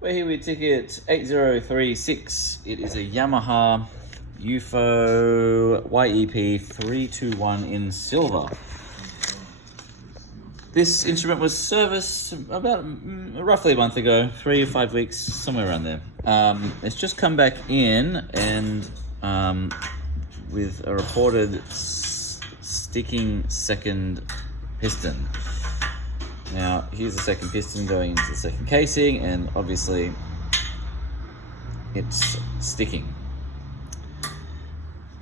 We're here with ticket 8036. It is a Yamaha UFO YEP 321 in silver. This instrument was serviced about roughly a month ago, 3 or 5 weeks, somewhere around there. It's just come back in and with a reported sticking second piston. Now, here's the second piston going into the second casing, and obviously it's sticking.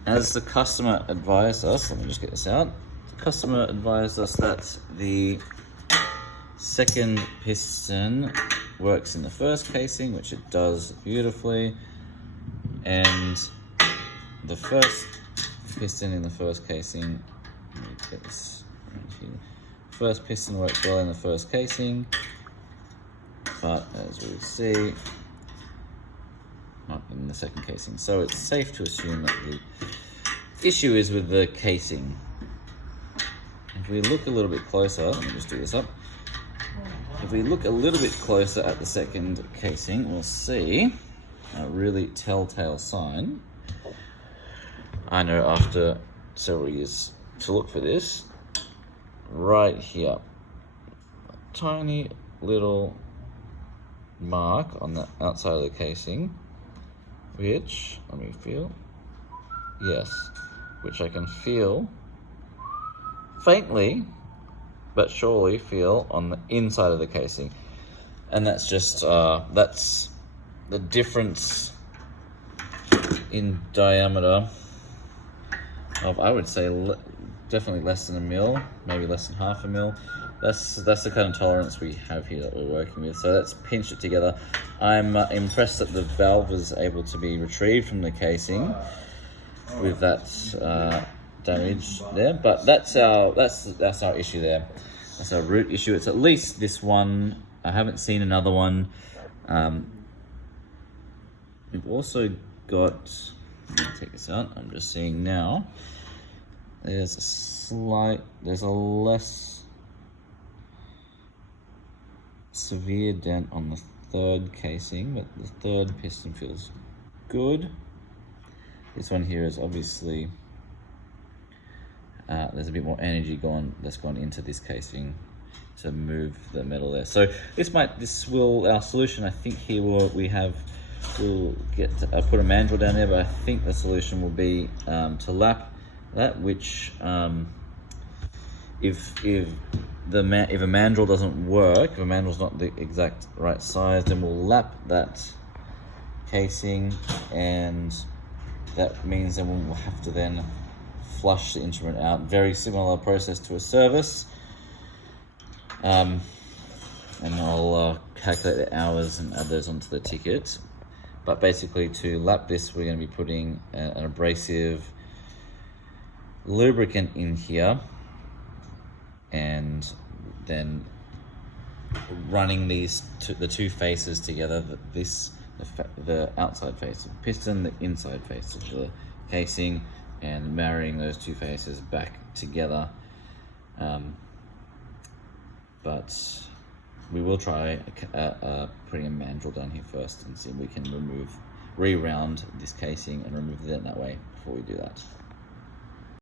As the customer advised us, let me just get this out. The customer advised us that the second piston works in the first casing, which it does beautifully, and the first piston in the first casing, let me get this right here. First piston works well in the first casing, but as we see, not in the second casing. So it's safe to assume that the issue is with the casing. If we look a little bit closer, let me just do this up. If we look a little bit closer at the second casing, we'll see a really telltale sign. I know after several years to look for this. Right here, a tiny little mark on the outside of the casing, which, let me feel, yes, which I can feel faintly, but surely feel on the inside of the casing. And that's just, that's the difference in diameter of, I would say, definitely less than a mil, maybe less than half a mil. That's the kind of tolerance we have here that we're working with. So that's pinched it together. I'm impressed that the valve was able to be retrieved from the casing with that damage there. But that's our issue there. That's our root issue. It's at least this one. I haven't seen another one. We've also got. Let me take this out. I'm just seeing now. There's a less severe dent on the third casing, but the third piston feels good. This one here is obviously, there's a bit more energy that's gone into this casing to move the metal there. So our solution, I think here we'll get to, put a mandrel down there, but I think the solution will be to lap that, which if a mandrel doesn't work, if a mandrel's not the exact right size, then we'll lap that casing, and that means then we'll have to then flush the instrument out. Very similar process to a service, and I'll calculate the hours and add those onto the ticket. But basically, to lap this, we're going to be putting an abrasive lubricant in here, and then running the two faces together, the outside face of the piston, the inside face of the casing, and marrying those two faces back together. But we will try putting a mandrel down here first and see if we can re-round this casing and remove the dent that way before we do that.